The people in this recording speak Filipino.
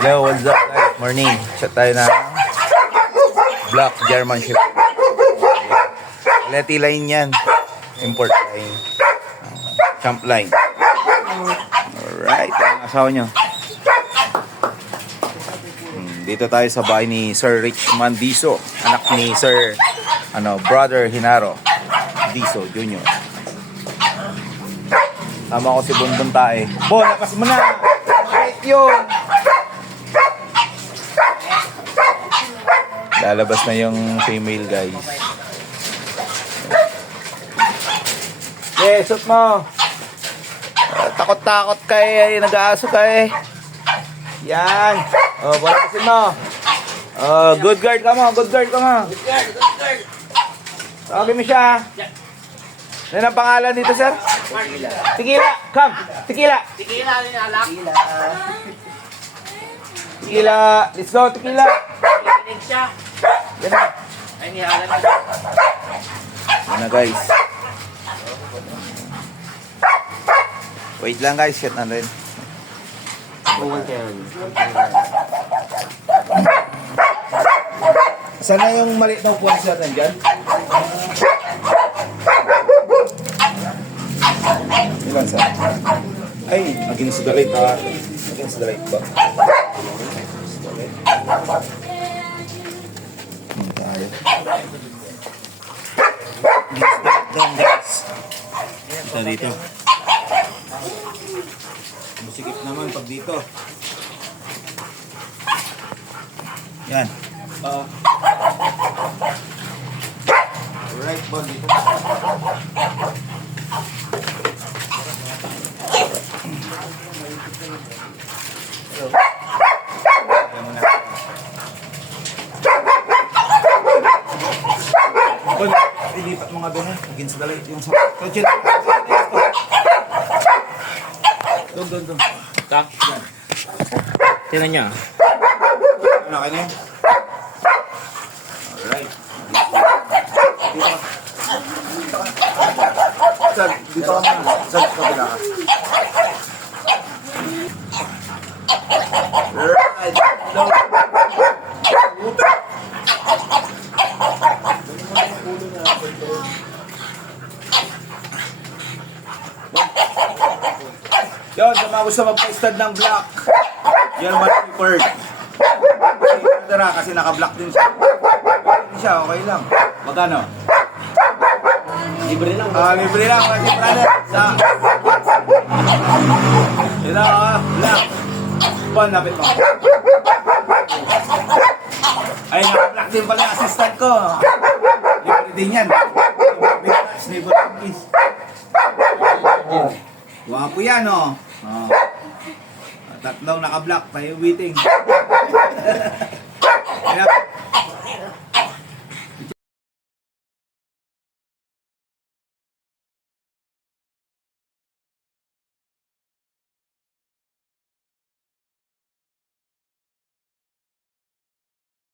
Hello, what's up guys? Morning. Shot tayo na Black German Shepherd. Leti line yan. Import line. Champ line. Alright. Ang asawa nyo. Dito tayo sa bahay ni Sir Richman Diso. Anak ni Sir Brother Hinaro Diso Jr. Tama ko si Bundon Tae. Bo, lakas mo na! Bakit yun? Lalabas na yung female guys. Okay, shoot mo. Takot-takot ka eh. Nag-aaso ka eh. Yan. Oh, balasin mo. Good guard ka mo. Good guard ka mo. Good guard. Tawagin mo siya. Ano ang pangalan dito, sir? Tequila. Come. Tequila. Tequila rin alak. Tequila. Let's go, tequila. Kikinig siya. Yan na. Ay, nihalan na. Yan na, guys. Wait lang, guys. Shit na rin. Sana yung maliit na upuan siya nandyan? Ilan sa? Ay, against the light ha. Against the light ba? Tayo. Against the light down guys. Ito dito. Musikip naman pag dito. Yan. Right ball dito. Ilipat mga doon against the light yung sa kotse. Doon. Tak. Tingnan niya. Ano kayo na yun? Alright. Dito ka muna. Saan ka kabila ka? Right. Yun, sa mga gusto magpa-stud ng black. Yan, Shepherd. Kasi naka-black din siya. Hindi siya, okay lang. Magkano? Libre lang. Libre lang kasi brother. Sa... Ito, black. Pon, napit mo. Ay, naka-black din pala yung assistant ko. Libre din yan. Snipper cookies. Wapo yan, oh. Tatlong naka-black, tayo waiting. Kaya